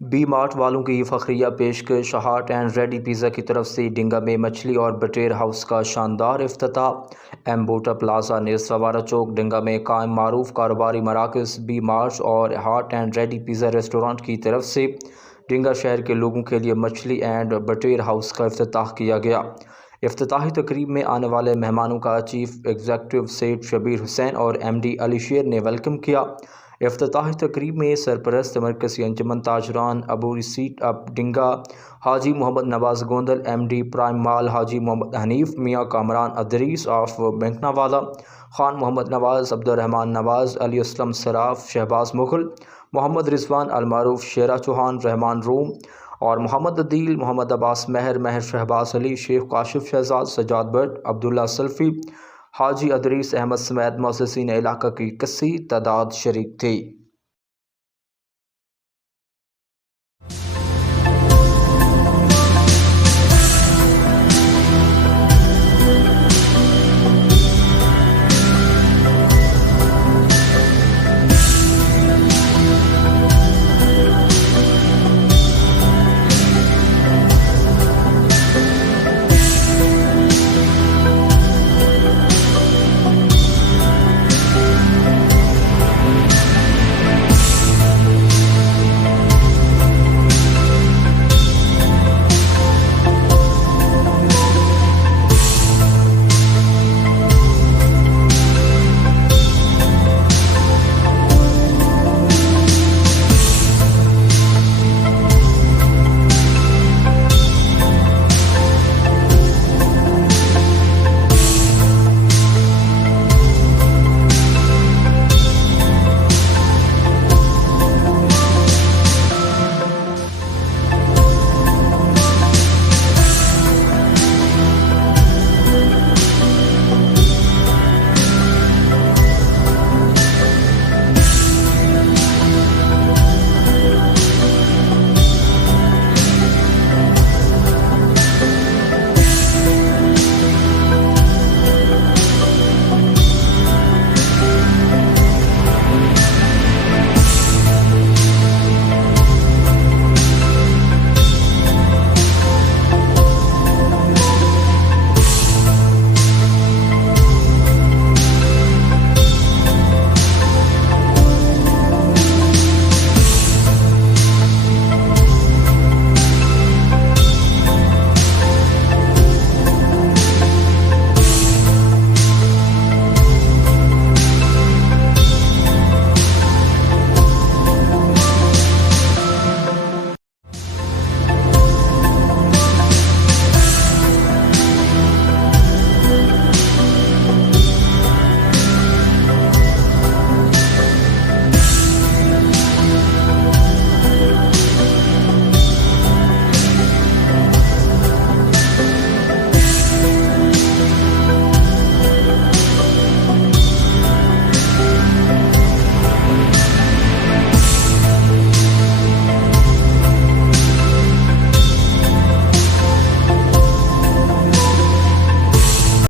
B mart वालों की फ़खरिया पेशकश हॉट एंड रेडी पिज़्ज़ा की तरफ से डिंगा में मछली और बटेर हाउस का शानदार इफ्तिताह। एम्बूटा प्लाजा नियर सवारा चौक डिंगा में कायम मारूफ कारोबारी मराकज़ बी मार्ट और hot and ready pizza restaurant की तरफ से डिंगा शहर के लोगों के लिए मछली एंड बटेर हाउस का इफ्तिताह किया गया। इफ्तिताही तकरीब में आने वाले मेहमानों का चीफ एग्जीक्यूटिव सेठ शबीर हुसैन और MD अली शेर ने वेलकम किया। इफ्तिताही तकरीब में सरपरस्त मरकज़ी अंजुमन ताजरान अबू रिसीट अब डिंगा हाजी मोहम्मद नवाज़ गोंदल MD प्राइम माल हाजी मोहम्मद हनीफ मियाँ Kamran Adris of बैंकनावाला Khan Mohammad Nawaz Abdurrahman Nawaz Ali Aslam Saraf Shahbaz Mughal Mohammad Rizwan अलमारूफ Shera Chauhan Rahman room और मोहम्मद अदील मोहम्मद अब्बास महर शहबाज अली शेख काशिफ शहजाद सजाद भट्ट अब्दुल्ला सल्फ़ी हाजी अदरीस अहमद समेत मुअज़्ज़िज़ीन इलाका की कसीर तादाद शरीक थी।